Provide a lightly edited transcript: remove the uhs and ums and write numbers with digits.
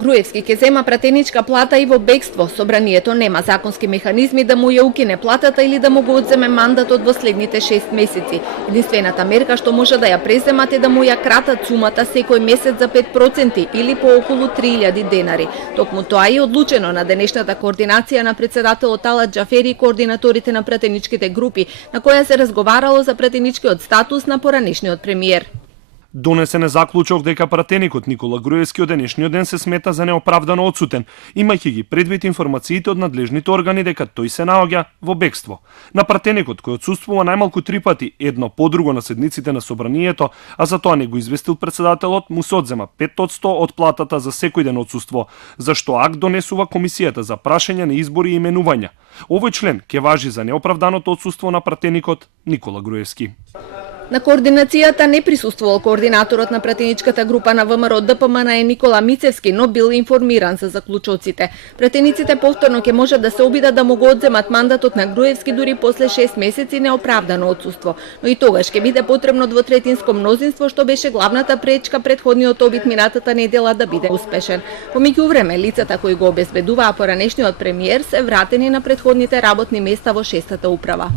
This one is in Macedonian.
Груевски ќе зема пратеничка плата и во бегство. Собранието нема законски механизми да му ја укине платата или да му го одземе мандатот во следните 6 месеци. Единствената мерка што може да ја преземат е да му ја кратат сумата секој месец за 5% или по околу 3000 денари. Токму тоа е одлучено на денешната координација на председателот Талат Џафери и координаторите на пратеничките групи, на која се разговарало за пратеничкиот статус на поранешниот премиер. Донесен е заклучок дека пратеникот Никола Груевски од денешниот ден се смета за неоправдано отсутен, имајќи ги предвид информациите од надлежните органи дека тој се наоѓа во бегство. На пратеникот кој отсуствува најмалку 3 пати едно по друго на седниците на собранието, а за тоа не го известил председателот, му се одзема 5% од платата за секој ден отсуство, за што акт донесува Комисијата за прашање на избори и именувања. Овој член ќе важи за неоправданото отсуство на пратеникот Никола Груевски. На координацијата не присуствувал координаторот на пратеничката група на ВМРО ДПМН е Никола Мицевски, но бил информиран за заклучоците. Пратениците повторно ќе може да се обидат да му го одземат мандатот на Груевски дури после 6 месеци неоправдано отсуство, но и тогаш ќе биде потребно двотретинско мнозинство, што беше главната пречка претходниот обид минатата недела да биде успешен. По меѓувреме, лицата кои го обезбедуваа поранешниот премиер се вратени на претходните работни места во 6-та управа.